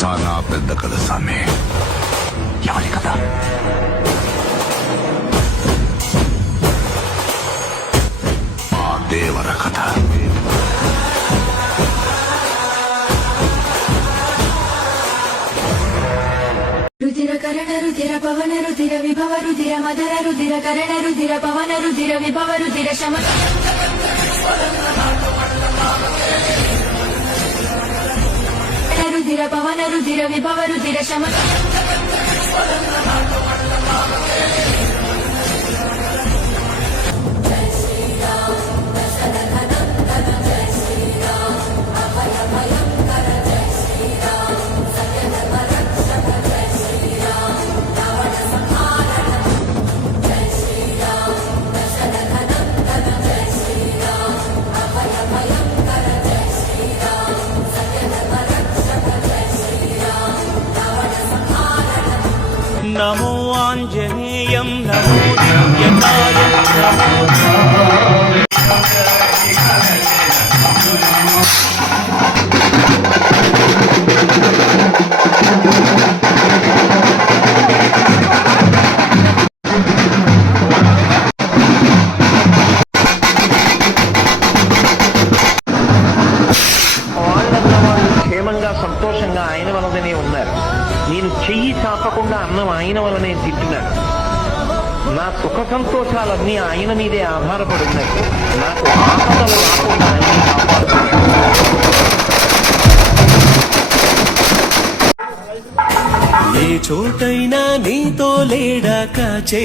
చాలా పెద్ద కథ స్వామి. ఎవరి కథ? ఆ దేవర కథ. రుధిర కరణ రుధిర పవన రుధిర విభవ రుధిర మధుర రుధిర కరణ రుధిర పవన రుధిర విభవ రుధిర శమ రుధిర పవన రుధిర విభవ రుధిర శమ నమో ఆంజనేయం నమో దివ్యకాయం క్షేమంగా సంతోషంగా ఆయన వలదనే ఉన్నారు. నేను చెయ్యి చాపకుండా అన్నం ఆయన వలనే తింటున్నాను. నా సుఖ సంతోషాలన్నీ ఆయన మీదే ఆధారపడి ఉన్నాయి. నాకు ఆపదలు రాకుండా ఆయన్ని కాపాడుతున్నాను. ఏ చోటైనా నీతో లేడా కాచే